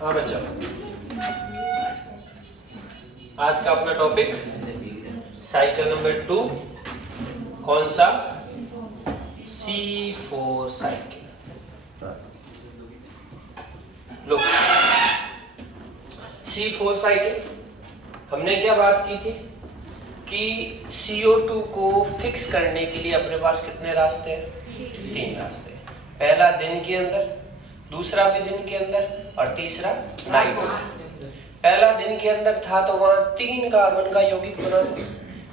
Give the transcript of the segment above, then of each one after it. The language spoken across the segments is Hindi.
हाँ बच्चों, आज का अपना टॉपिक साइकिल नंबर 2। कौन सा? C4 cycle. लो, C4 साइकिल हमने क्या बात की थी कि CO2 को फिक्स करने के लिए अपने पास कितने रास्ते हैं? 3 रास्ते। पहला दिन के अंदर, दूसरा भी दिन के अंदर और तीसरा नाइट में। पहला दिन के अंदर था तो वहां 3 कार्बन का यौगिक बना था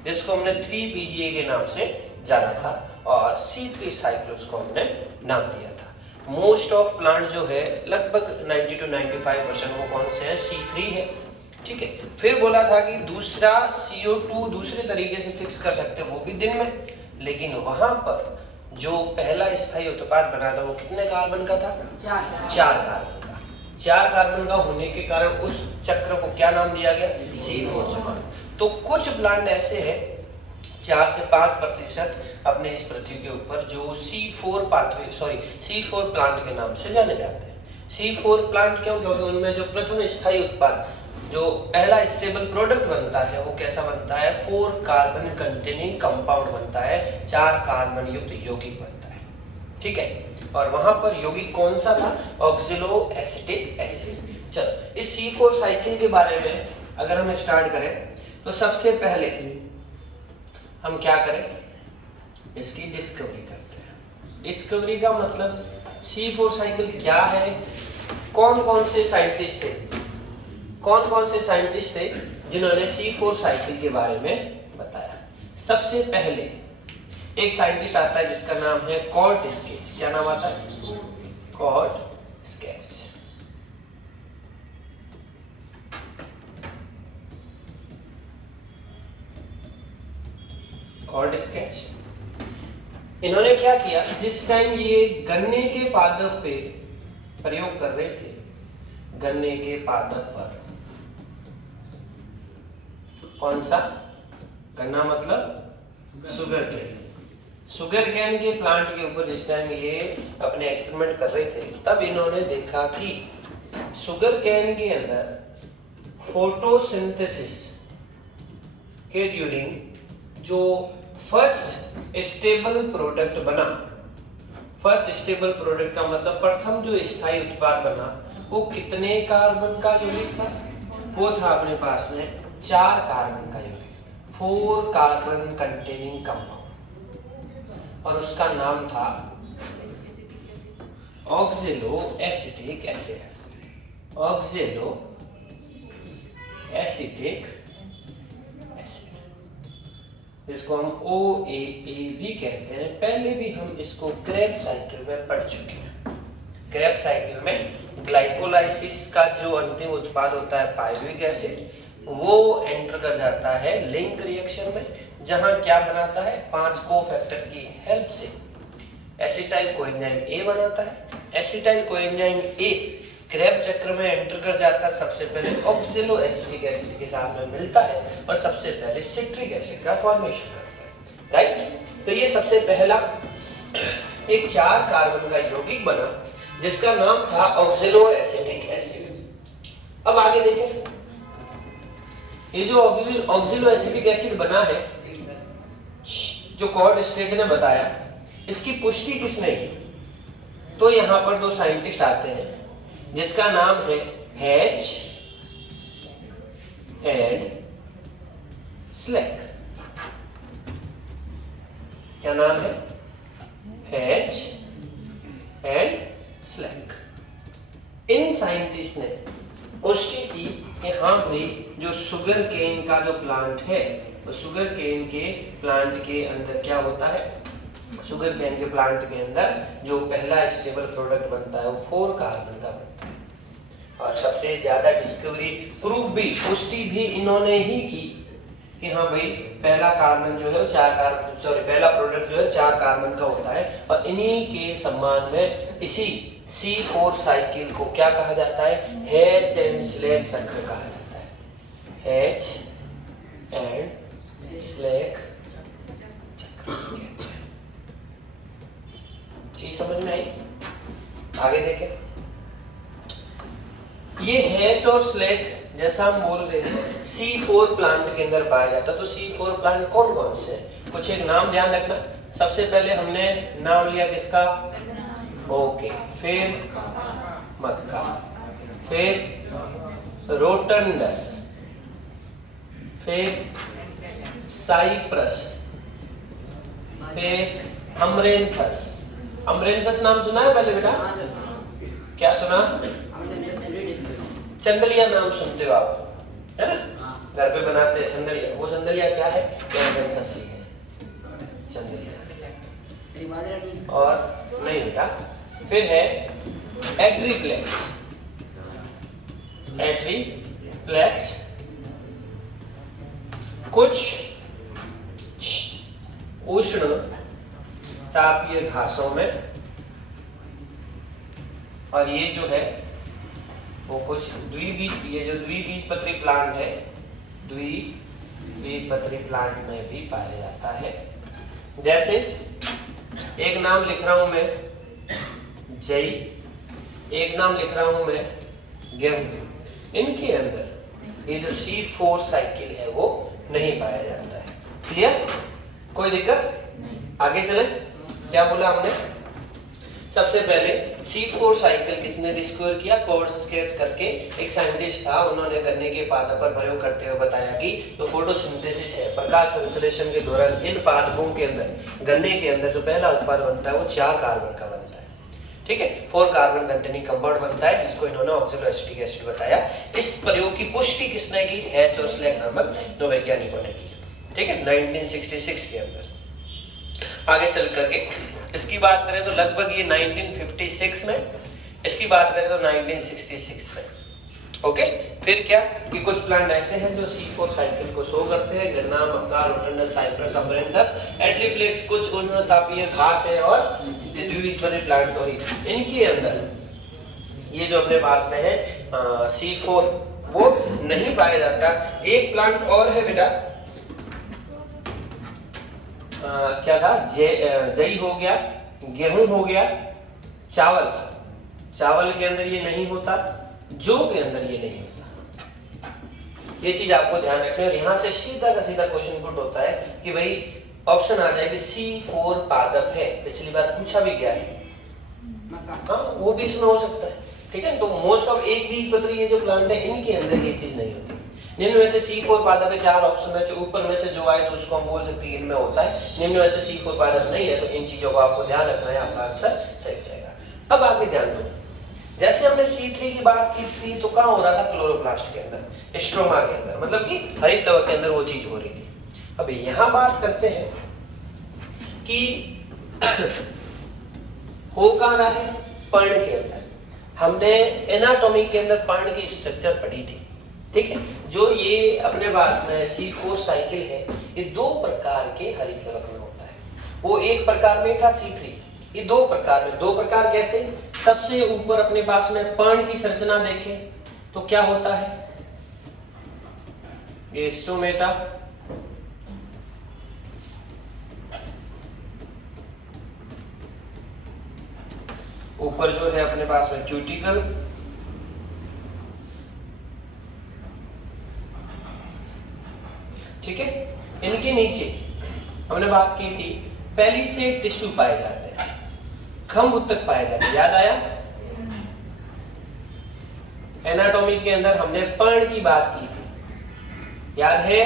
जिसको हमने 3PGA के नाम से जाना था और C3 साइकिल उसको हमने नाम दिया था। मोस्ट ऑफ प्लांट जो है लगभग 90 to 95% वो कौन से हैं? C3 है। ठीक है। फिर बोला था कि दूसरा CO2 दूसरे तरीके से फिक्स कर सकते हैं, वो भी दिन में, लेकिन वहां पर जो पहला स्थायी उत्पाद बना था वो कितने कार्बन का था? 4 कार्बन का। 4 कार्बन का होने के कारण उस चक्र को क्या नाम दिया गया? C4 चक्र। तो कुछ प्लांट ऐसे हैं 4 से 5% अपने इस पृथ्वी के ऊपर जो C4 प्लांट के नाम से जाने जाते हैं। C4 प्लांट क्यों? क्योंकि उनमें जो प्रथम स्थायी उत्पाद, जो पहला स्टेबल प्रोडक्ट बनता है वो कैसा बनता है? 4 कार्बन कंटेनिंग कंपाउंड बनता है, 4 कार्बन युक्त यौगिक बनता है। ठीक है। और वहां पर यौगिक कौन सा था? Oxalo acetic acid. चलो, इस C4 साइकिल के बारे में अगर हम स्टार्ट करें तो सबसे पहले हम क्या करें? इसकी डिस्कवरी करते हैं। डिस्कवरी का मतलब C4 साइकिल क्या है, कौन कौन से साइंटिस्ट थे जिन्होंने C4 साइकिल के बारे में बताया। सबसे पहले एक साइंटिस्ट आता है जिसका नाम है कॉर्ट स्केच। क्या नाम आता है? Court sketch. Court sketch. इन्होंने क्या किया, जिस टाइम ये गन्ने के पादप पे प्रयोग कर रहे थे, गन्ने के पादप पर, कौन सा? गन्ना मतलब शुगर केन। शुगर केन के प्लांट के ऊपर जिस टाइम ये अपने एक्सपेरिमेंट कर रहे थे तब इन्होंने देखा कि शुगर केन के अंदर फोटोसिंथेसिस के ड्यूरिंग जो फर्स्ट स्टेबल प्रोडक्ट बना, फर्स्ट स्टेबल प्रोडक्ट का मतलब प्रथम जो स्थायी उत्पाद बना, वो कितने कार्बन का यौगिक था? वो था अपने पास में 4 कार्बन का यौगिक, 4 कार्बन कंटेनिंग कंपाउंड, और उसका नाम था oxalo acetic acid. Oxalo acetic acid, जिसको हम OAA भी कहते हैं। पहले भी हम इसको क्रेब साइकिल में पढ़ चुके हैं। क्रेब साइकिल में ग्लाइकोलाइसिस का जो अंतिम उत्पाद होता है पायरुविक एसिड, वो एंटर कर जाता है लिंक रिएक्शन में, जहां क्या बनाता है? 5 कोफैक्टर की हेल्प से एसिटाइल कोएंजाइम A बनाता है। एसिटाइल कोएंजाइम A क्रेब चक्र में एंटर कर जाता है, सबसे पहले ऑक्सिलो एसिटिक एसिड के साथ में मिलता है और सबसे पहले सिट्रिक एसिड का फॉर्मेशन करता है। राइट। तो ये सबसे पहला एक 4 कार्बन का यौगिक बना जिसका नाम था ऑक्सिलो एसिटिक एसिड। अब आगे देखें, ये जो ऑक्सिलो एसिटिक एसिड बना है, जो कॉर्ट स्केच ने बताया, इसकी पुष्टि किसने की? तो यहां पर 2 साइंटिस्ट आते हैं जिसका नाम है हेच एंड स्लेक। क्या नाम है? हेच एंड स्लेक। इन साइंटिस्ट ने पुष्टि की कि हाँ भाई, जो शुगर केन का जो प्लांट है, तो शुगर केन के प्लांट के अंदर क्या होता है? शुगर केन के प्लांट के अंदर जो पहला स्टेबल प्रोडक्ट बनता है वो 4 कार्बन का बनता है। और सबसे ज्यादा डिस्कवरी, प्रूफ भी, पुष्टि भी इन्होंने ही की कि हाँ भाई, पहला कार्बन जो है वो 4 कार्बन, सॉरी, पहला प्रोडक्ट जो है 4 कार्बन का होता है। और इन्हीं के सम्मान में इसी C4 साइकिल को क्या कहा जाता है? हेच एंड स्लेक चक्र कहा जाता है। हेच एंड स्लेक चक्र। चीज समझ में आई? आगे देखें। ये हैच और स्लेट जैसा हम बोल रहे थे C4 प्लांट के अंदर पाया जाता है। तो C4 प्लांट कौन कौन से हैं? कुछ एक नाम ध्यान रखना। सबसे पहले हमने नाम लिया किसका? ओके, फिर मक्का, फिर रोटंडस, फिर साइप्रस, फिर अमरेंथस। अमरेंथस नाम सुना है पहले बेटा? क्या सुना? चंदलिया नाम सुनते हो आप, है ना? घर पे बनाते हैं चंदलिया। वो चंदलिया क्या है? अमरेंथस ही है चंदलिया। और नहीं बेटा, फिर है एट्रीप्लेक्स। एट्रीप्लेक्स कुछ उष्ण तापीय घासों में, और ये जो है वो कुछ ये जो द्विबीजपत्री प्लांट है, द्विबीजपत्री प्लांट में भी पाया जाता है। जैसे एक नाम लिख रहा हूं मैं जई, एक नाम लिख रहा हूं मैं गेहूं। इनके अंदर ये जो C4 साइकिल है वो नहीं पाया जाता है। क्लियर? कोई दिक्कत? आगे चले। क्या बोला हमने? सबसे पहले C4 साइकिल किसने डिस्कवर किया? कोर्सकेस करके एक साइंटिस्ट था, उन्होंने गन्ने के पादप पर प्रयोग करते हुए बताया कि जो फोटोसिंथेसिस है, प्रकाश संश्लेषण के दौरान इन पादपों के अंदर, गन्ने के अंदर जो पहला उत्पाद बनता है वो 4 कार्बन का बनता है। ठीक है, 4 कार्बन कंटेनिंग कंपाउंड बनता है, जिसको इन्होंने ऑक्सैलोएसिटिक एसिड बताया। इस प्रयोग की पुष्टि किसने की? हैच और स्लेक नामक दो वैज्ञानिकों ने की। ठीक है, 1966 के अंदर। आगे चल करके इसकी बात करें तो लगभग ये 1956 में, इसकी बात करें तो 1966 में। ओके, फिर क्या कि कुछ प्लांट ऐसे हैं जो C4 साइकिल को शो करते हैं। गन्ना, मक्का, रोटंडस, साइप्रस, अमरेंथस, एट्रीप्लेक्स कुछ उष्णतापीय घास है, और द्विबीजपत्री प्लांट तो ही। इनके अंदर ये जो अपने पास में है C4 वो नहीं पाया जाता। एक प्लांट और है बेटा, क्या था? जई हो गया, गेहूं हो गया, चावल, चावल के अंदर ये नहीं होता, जौ के अंदर ये नहीं होता। ये चीज आपको ध्यान रखनी है। और यहां से सीधा का सीधा क्वेश्चन पुट होता है कि भाई ऑप्शन आ जाए कि C4 पादप है, पिछली बार पूछा भी गया है। हाँ, वो भी इसमें हो सकता है। ठीक है, तो मोस्ट ऑफ एक बीजपत्री ये जो प्लांट है इनके अंदर ये चीज नहीं होती। निम्न में से C4 पादप है, 4 ऑप्शन में से ऊपर में से जो आए तो उसको हम बोल सकते हैं इनमें होता है। निम्न में से C4 पादप नहीं है, तो इन चीजों को आपको ध्यान रखना है, आपका आंसर सही हो जाएगा। अब आगे ध्यान दो, जैसे हमने C3 की बात की थी तो कहां हो रहा था? क्लोरोप्लास्ट के अंदर, स्ट्रोमा के अंदर, मतलब कि हरित कवक के अंदर वो चीज हो रही थी। अब यहां बात करते हैं कि हो कहां रहा है? पर्ण के अंदर। हमने एनाटॉमी के अंदर पर्ण की स्ट्रक्चर पढ़ी थी। ठीक है, जो ये अपने पास में C4 साइकिल है, ये 2 प्रकार के हरित कवक में होता है। वो एक प्रकार में था C3, ये 2 प्रकार में। 2 प्रकार कैसे? सबसे ऊपर अपने पास में पर्ण की संरचना देखें तो क्या होता है? ये स्टोमेटा, ऊपर जो है अपने पास में क्यूटिकल, ठीक है। इनके नीचे हमने बात की थी पहली से टिश्यू पाए जाते हैं, खंभ उत्तक पाए जाते हैं, याद आया? एनाटॉमी के अंदर हमने पर्ण की बात की थी, याद है?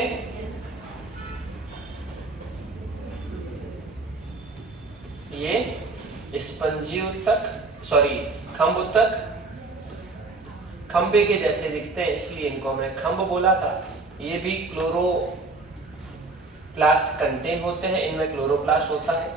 ये स्पंजी उत्तक, सॉरी खंभ उत्तक, खंबे के जैसे दिखते हैं इसलिए इनको हमने खंभ बोला था। ये भी क्लोरोप्लास्ट कंटेन होते हैं, इनमें क्लोरोप्लास्ट होता है।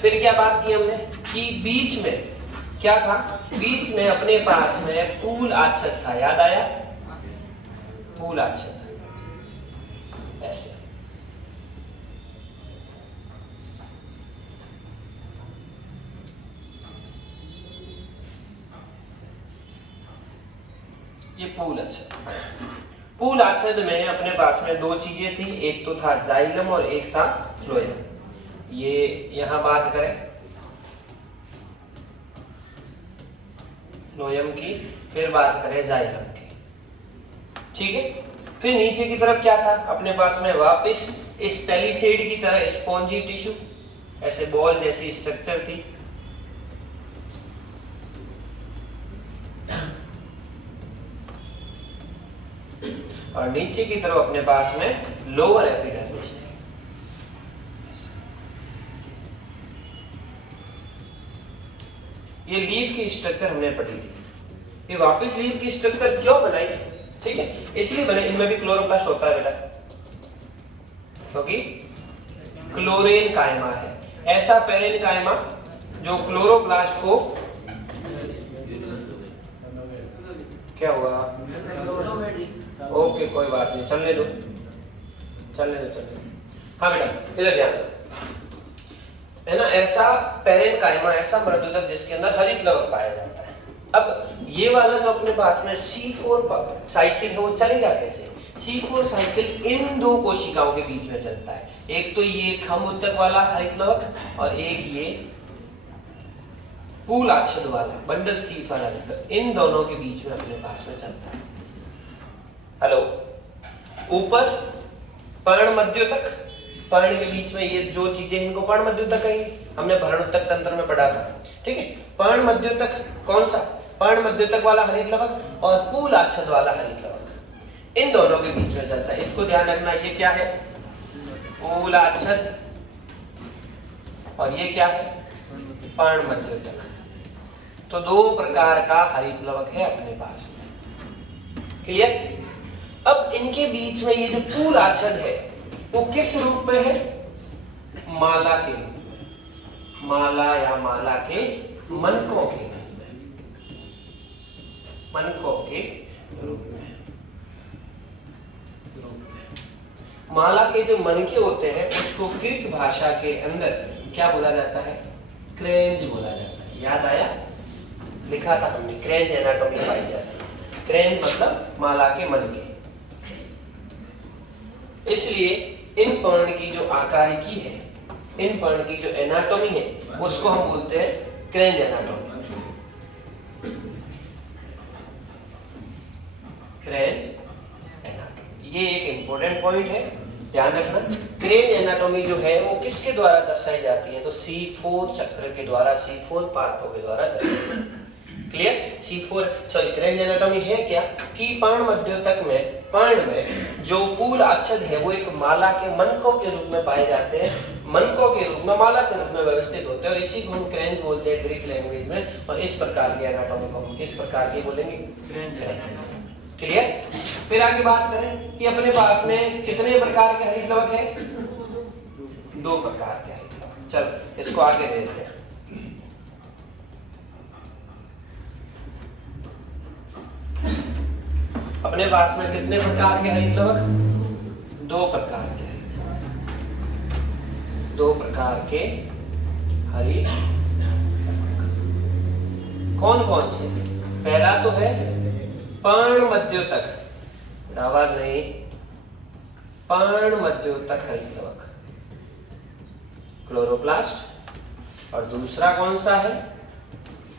फिर क्या बात की हमने कि बीच में क्या था? बीच में अपने पास में फूल आच्छद था, याद आया? फूल आच्छद ऐसे। ये पूल आच्छद। पूल आच्छद में अपने पास में दो चीजें थी, एक तो था जाइलम और एक था फ्लोएम। ये यहां बात करें फ्लोएम की, फिर बात करें जाइलम की, ठीक है। फिर नीचे की तरफ क्या था अपने पास में, वापस इस पेलिसेड की तरह स्पॉन्जी टिश्यू, ऐसे बॉल जैसी स्ट्रक्चर थी। और नीचे की तरफ अपने पास में लोअर एपिडर्मिस थी। ये लीफ की स्ट्रक्चर हमने पढ़ी थी। ये वापस लीफ की स्ट्रक्चर क्यों बनाई, ठीक है, इसलिए बने, इनमें भी क्लोरोप्लास्ट होता है बेटा, क्योंकि क्लोरेन कायमा है, ऐसा पेरेन कायमा जो क्लोरोप्लास्ट को क्या हुआ, ओके कोई बात नहीं, चलने दो। हाँ बेटा इधर ध्यान दो, है ना, ऐसा पेरेन कायमा, ऐसा मृदुतक जिसके अंदर हरित लवक पाया जाता है। अब ये वाला जो अपने पास में C4 साइकिल है वो चलेगा कैसे, C4 साइकिल इन दो कोशिकाओं के बीच में चलता है, एक तो ये खम उत्तक वाला हरित लवक और एक ये पूल आच्छद वाला बंडल शीट वाला हरित लवक, इन दोनों के बीच में अपने पास में चलता है। हेलो, ऊपर पर्ण मध्योतक, पर्ण के बीच में ये जो चीजें इनको पर्ण मध्योतक कहेंगे, हमने भरण उत्तक तंत्र में पढ़ा था, ठीक है। पर्ण मध्योतक कौन सा, पर्ण मध्योतक वाला हरित लवक और पूल आच्छद वाला हरित लवक, इन दोनों के बीच में चलता है। इसको ध्यान रखना, ये क्या है, पूल आच्छद, और ये क्या है, पर्ण मध्योतक। तो दो प्रकार का हरित लवक है अपने पास, क्लियर। अब इनके बीच में ये जो पूल आच्छद है वो किस रूप में है, माला के रूप में, माला या माला के मनकों के रूप में, मनकों के रूप में। माला के जो मनके होते हैं उसको ग्रीक भाषा के अंदर क्या बोला जाता है, क्रेंज बोला जाता है। याद आया, लिखा था हमने, क्रेंज एनाटॉमी पाई जाती है। क्रेंज मतलब माला के मनके। इसलिए इन पर्ण की जो आकारिकी है, इन पर्ण की जो एनाटॉमी है उसको हम बोलते हैं क्रेंज एनाटॉमी, क्रेंज एनाटॉमी। ये एक इंपॉर्टेंट पॉइंट है, ध्यान रखना। क्रेंज एनाटॉमी जो है वो किसके द्वारा दर्शाई जाती है, तो C4 चक्र के द्वारा, C4 पार्थों के द्वारा दर्शाई। क्लियर, क्रेंज एनाटॉमी है क्या कि पर्ण मध्योतक में, पर्ण में जो पूल आच्छद है वो एक माला के मनकों के रूप में पाए जाते हैं, मनकों के रूप में, माला के रूप में व्यवस्थित होते हैं, और इसी को हम क्रेंज बोलते हैं ग्रीक लैंग्वेज में। और इस प्रकार की एनाटॉमी को हम किस प्रकार की बोलेंगे, क्रेंज। क्लियर। फिर आगे बात करें कि अपने पास में कितने प्रकार के हरित लवक है, दो प्रकार के हरित लवक। चलो इसको आगे देखते हैं। अपने पास में कितने प्रकार के हरित लवक, दो प्रकार के, दो प्रकार के हरित लवक। कौन कौन से, पहला तो है पर्ण मध्योतक, आवाज नहीं, पर्ण मध्योतक हरित लवक, क्लोरोप्लास्ट। और दूसरा कौन सा है,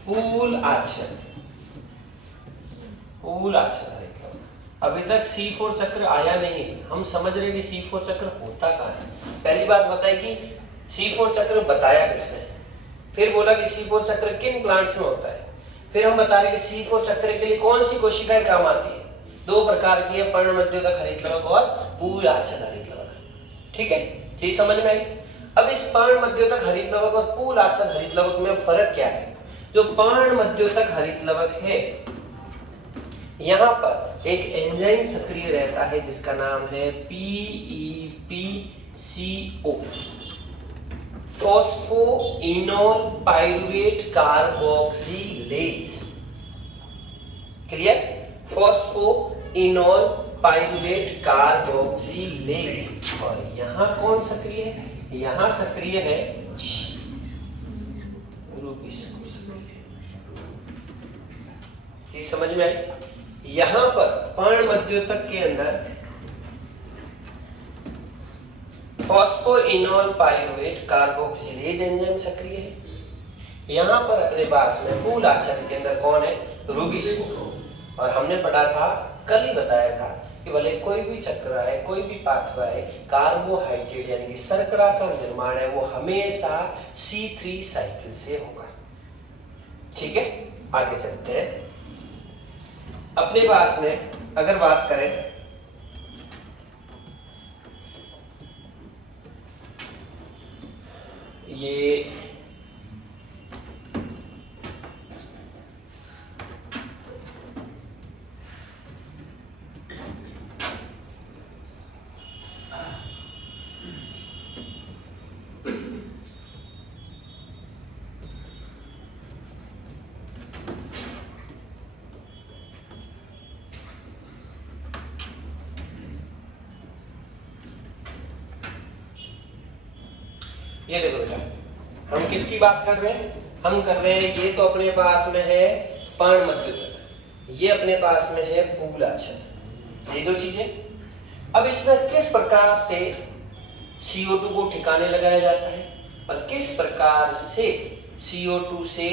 पूल आच्छद, पूल आच्छद हरित लवक। अभी तक C4 चक्र आया नहीं है, हम समझ रहे कि C4 चक्र होता कहाँ है। पहली बात बताई कि C4 चक्र बताया किसने, फिर बोला कि C4 चक्र किन प्लांट्स में होता है, फिर हम बता रहे कि C4 चक्र के लिए कौन सी कोशिकाएं काम आती है। दो प्रकार की है, पर्ण मध्योतक हरित लवक और पूल आच्छद हरित लवक। ठीक है, यही समझ में आई। अब इस पर्ण मध्योतक हरित लवक और पूल आच्छद हरित लवक में फर्क क्या है। जो पर्ण मध्योतक हरित लवक है, यहां पर एक एंजाइम सक्रिय रहता है जिसका नाम है PEPCO, phosphoenol pyruvate carboxylase. Clear, phosphoenol pyruvate carboxylase. और यहां कौन सक्रिय है, यहां सक्रिय है रूबिस्को सक्रिय। चीज समझ में आई। यहां पर पर्णमध्योतक के अंदर फॉस्फोइनोल पाइरुवेट कार्बोक्सिलेज एंजाइम सक्रिय है। यहां पर अपने पास में मूल आचरण के अंदर कौन है, रूबिस्को। और हमने पढ़ा था, कल ही बताया था कि भले कोई भी चक्र है, कोई भी पाथवा है, कार्बोहाइड्रेट यानी कि शर्करा का निर्माण है वो हमेशा C3 साइकिल से होगा। ठीक है, आगे चलते हैं। अपने पास में अगर बात करें ये देखो बेटा, हम किसकी बात कर रहे हैं, हम कर रहे हैं, ये तो अपने पास में है पर्णमध्योतक, ये अपने पास में है मूलाक्षर, ये दो चीजें। अब इसमें किस प्रकार से CO2 को ठिकाने लगाया जाता है और किस प्रकार से CO2 से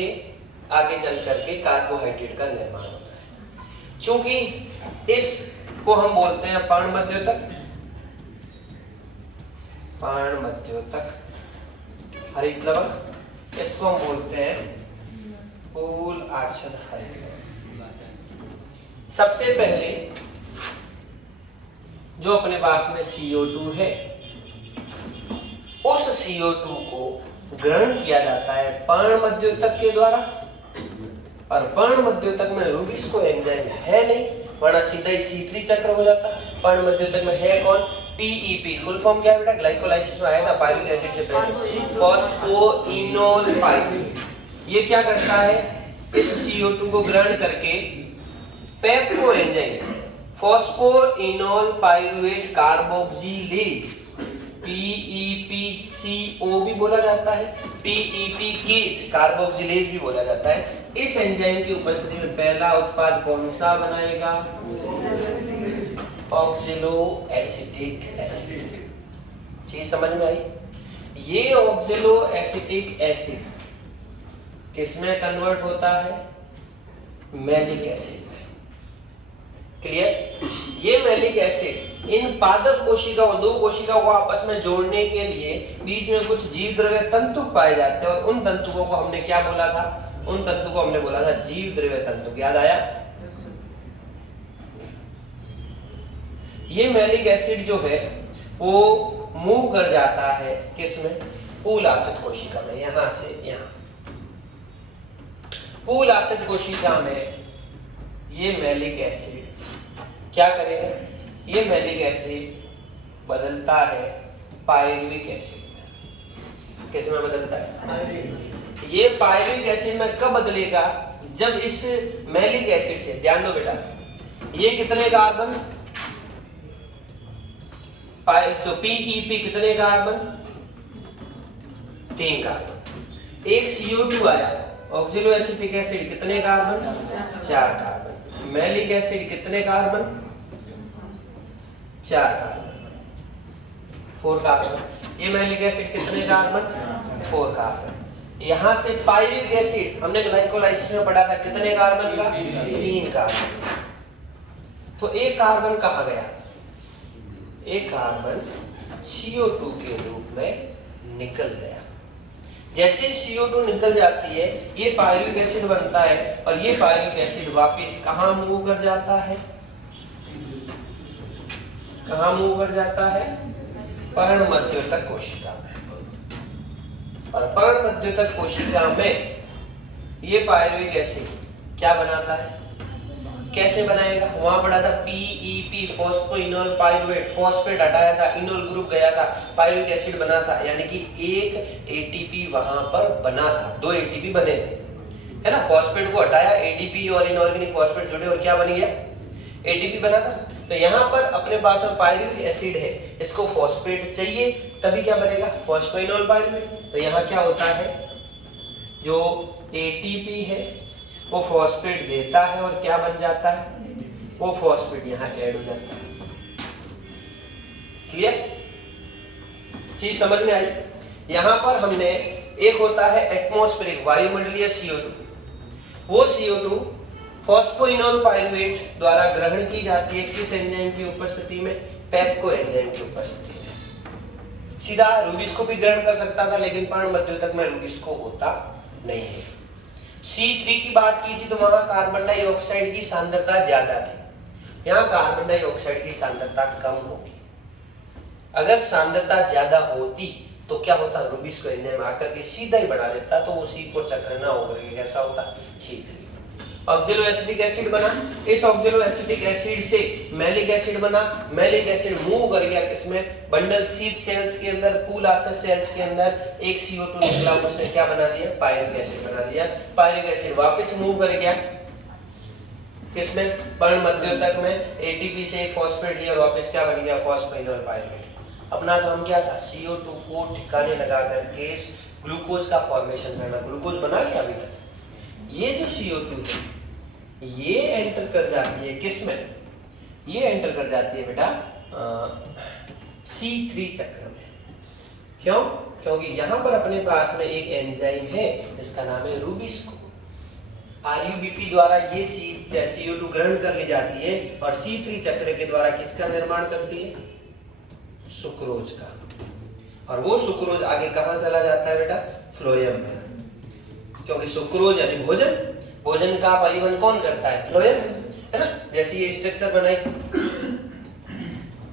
आगे चल करके कार्बोहाइड्रेट का निर्माण होता है। चूंकि इसको हम बोलते हैं पर्णमध्योतक, पर्णमध्योतक हरित लवक, इसको हम बोलते हैं मूल आचरण हरित लवक। सबसे पहले जो अपने पास में CO2 है, उस CO2 को ग्रहण किया जाता है पर्णमध्योतक के द्वारा, और पर्णमध्योतक में रूबिस्को एंजाइम है नहीं, वरना सीधा ही C3 चक्र हो जाता। पर्णमध्योतक में है कौन, PEP, फुल फॉर्म क्या है बेटा, ग्लाइकोलाइसिस में आया था पायरुविक एसिड से पहले, फॉस्फोइनोल पाइरुवेट। ये क्या करता है, इस CO2 को ग्रहण करके PEPCO enzyme phosphoenol pyruvate carboxylase, PEPCO भी बोला जाता है, PEPCase कार्बोक्सिलेज भी बोला जाता है। इस एंजाइम की उपस्थिति में पहला उत्पाद कौन सा बनाएगा, ऑक्सिलो एसिटिक एसिड। चीज समझ में आई। ये ऑक्सिलो एसिटिक एसिड किसमें कन्वर्ट होता है, मैलिक एसिड में। क्लियर। ये मैलिक एसिड इन पादप कोशिकाओं, दो कोशिकाओं को आपस में जोड़ने के लिए बीच में कुछ जीव द्रव्य तंतु पाए जाते हैं, और उन तंतुओं को हमने क्या बोला था, उन तंतु को हमने बोला था जीव द्रव्य तंतु। याद आया। ये मैलिक एसिड जो है वो मूव कर जाता है किसमें, पूलाक्षित कोशिका में, यहां से यहां। पूलाक्षित कोशिका में ये मैलिक एसिड क्या करेगा, ये मैलिक एसिड बदलता है पायरुविक एसिड में। किसमें बदलता है, ये पायरुविक एसिड में कब बदलेगा, जब इस मैलिक एसिड से, ध्यान दो बेटा, ये कितने कार्बन, PEP कितने कार्बन, 3 कार्बन। एक CO2 आया, ऑक्सिलो एसिटिक एसिड कितने कार्बन, 4 कार्बन। मैलिक एसिड कितने कार्बन, 4 कार्बन, 4 कार्बन। ये मैलिक एसिड कितने कार्बन, 4 कार्बन। यहां से पायरुविक एसिड हमने ग्लाइकोलाइसिस में पढ़ा था, कितने कार्बन का, 3 कार्बन। तो एक कार्बन कहां गया, एक कार्बन CO2 के रूप में निकल गया। जैसे CO2 निकल जाती है, ये पायरुविक एसिड बनता है, और ये पायरुविक एसिड वापस कहां मूव कर जाता है, कहां मूव कर जाता है, पर्णमध्योतक कोशिका में। और पर्णमध्योतक कोशिका में ये पायरुविक एसिड क्या बनाता है, कैसे बनाएगा, वहां पढ़ा था PEP फॉस्फोइनोल पाइरुवेट, फॉस्फेट हटाया था, इनोल ग्रुप गया था, पायरुविक एसिड बना था, यानी कि एक ATP वहां पर बना था, 2 ATP बने थे, है ना। फॉस्फेट को हटाया, ADP और इनऑर्गेनिक फॉस्फेट जुड़े और क्या बन गया, ATP बना था। तो यहाँ पर अपने पास में पायरुविक एसिड है, इसको फॉस्फेट चाहिए, तभी क्या बनेगा, फॉस्फोइनोल पाइरुवेट। तो यहाँ क्या होता है, जो ATP है वो फॉस्फेट देता है और क्या बन जाता है, वो फॉस्फेट यहाँ ऐड हो जाता है। क्लियर? चीज समझ में आई? यहाँ पर हमने एक होता है एटमॉस्फेरिक वायुमंडलीय CO2, वो CO2 फॉस्फोइनोल पायरुवेट द्वारा ग्रहण की जाती है किस एंजाइम की उपस्थिति में? पेप्को एंजाइम की उपस्थिति में। सीधा रूबिस्को भी ग्रहण कर सकता था, लेकिन पर्ण मध्योतक में रूबिस्को होता नहीं है। C3 की बात की थी तो वहां कार्बन डाइऑक्साइड की सांद्रता ज्यादा थी, यहाँ कार्बन डाइऑक्साइड की सांद्रता कम होगी। अगर सांद्रता ज्यादा होती तो क्या होता? रूबिस्को एंजाइम आकर के सीधा ही बढ़ा देता, तो वो C4 चक्र ना होकर के कैसा होता? C3। ऑक्जेलो एसिटिक एसिड बना, इस ऑक्जेलो एसिटिक एसिड से मैलिक एसिड बना, मैलिक एसिड मूव कर गया किसमें? बंडल शीथ सेल्स के अंदर, पूल आंसर सेल्स के अंदर एक CO2 निकला, उसने क्या बना दिया? पायरिक एसिड बना दिया। पायरिक एसिड वापस मूव कर गया किसमें? पर्ण मध्योतक में, ATP से एक फॉस्फेट लिया और वापस क्या बन गया? Phosphoenol pyruvate. अपना काम क्या था? CO2 को ठिकाने लगा करके ग्लूकोज का फॉर्मेशन करना। ग्लूकोज बना क्या अभी तक? ये जो CO2 है ये एंटर कर जाती है किसमें? ये एंटर कर जाती है बेटा C3 चक्र में। क्यों? क्योंकि यहां पर अपने पास में एक एंजाइम है, इसका नाम है रूबिस्को। RUBP द्वारा ये CO2 ग्रहण कर ली जाती है और C3 चक्र के द्वारा किसका निर्माण करती है? सुक्रोज का। और वो सुक्रोज आगे कहां चला जाता है बेटा? फ्लोएम में। क्योंकि सुक्रोज यानी भोजन, भोजन का परिवहन कौन करता है? फ्लोएम, है ना? जैसे ये स्ट्रक्चर बनाई,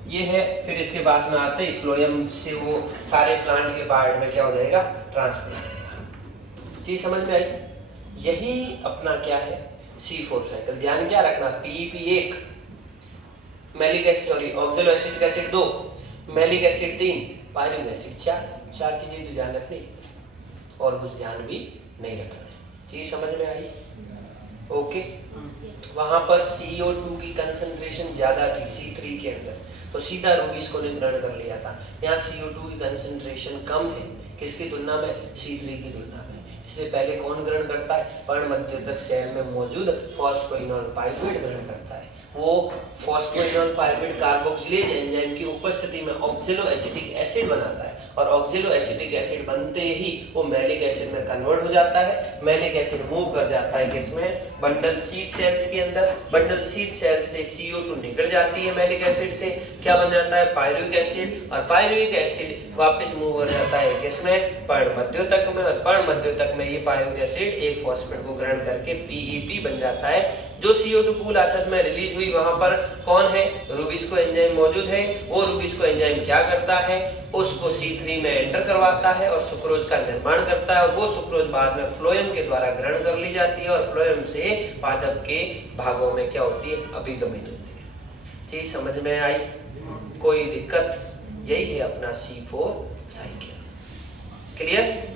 ये है, फिर इसके पास में आते ही फ्लोएम से वो सारे प्लांट के पार्ट में क्या हो जाएगा? ट्रांसफर हो जाएगा। चीज समझ में आई? यही अपना क्या है? C4 cycle. ध्यान क्या रखना? PEP 1, malic acid sorry ऑक्जेलो acetic acid 2, malic acid 3, pyruvic acid 4। चार चीजें तो ध्यान रखनी और कुछ ध्यान भी नहीं रखना है। चीज समझ में आई? ओके। वहां पर CO2 की कंसंट्रेशन ज्यादा थी C3 के अंदर, तो सीधा रूबिस्को ने ग्रहण कर लिया था। यहाँ CO2 की कंसंट्रेशन कम है, किसकी तुलना में? C3 की तुलना में। इसलिए पहले कौन ग्रहण करता है? पर्ण मध्योतक सेल में मौजूद फॉस्फोइनोल पायरुवेट ग्रहण करता है। वो फॉस्फोइनोल पायरुवेट कार्बोक्सिलेज एंजाइम की उपस्थिति में ऑक्जेलो एसिटिक एसिड बनाता है और ऑक्जेलो एसिटिक एसिड बनते ही वो मैलिक एसिड में कन्वर्ट हो जाता है। मैलिक एसिड मूव कर जाता है किसमें? बंडल शीथ सेल्स के अंदर। बंडल शीथ सेल्स से CO2 निकल जाती है मैलिक एसिड से, क्या बन जाता है? Pyruvic acid. और पायरुविक एसिड वापस मूव हो जाता है किसमें? पर्ण मध्योतक में। और पर्ण मध्योतक में ये पायरुविक एसिड एक फॉस्फेट को ग्रहण करके PEP बन जाता है। जो CO2 पूल आसत में रिलीज हुई वहां पर कौन है? रूबिस्को एंजाइम मौजूद है। वो रूबिस्को एंजाइम क्या करता है? उसको C3 में एंटर करवाता है और सुक्रोज का निर्माण करता है और वो सुक्रोज बाद में फ्लोएम के द्वारा ग्रहण कर ली जाती है और फ्लोएम से पादप के भागों में क्या होती है? अभिगमित होती है। चीज समझ में आई? कोई दिक्कत? यही है अपना C4 साइकिल। क्लियर?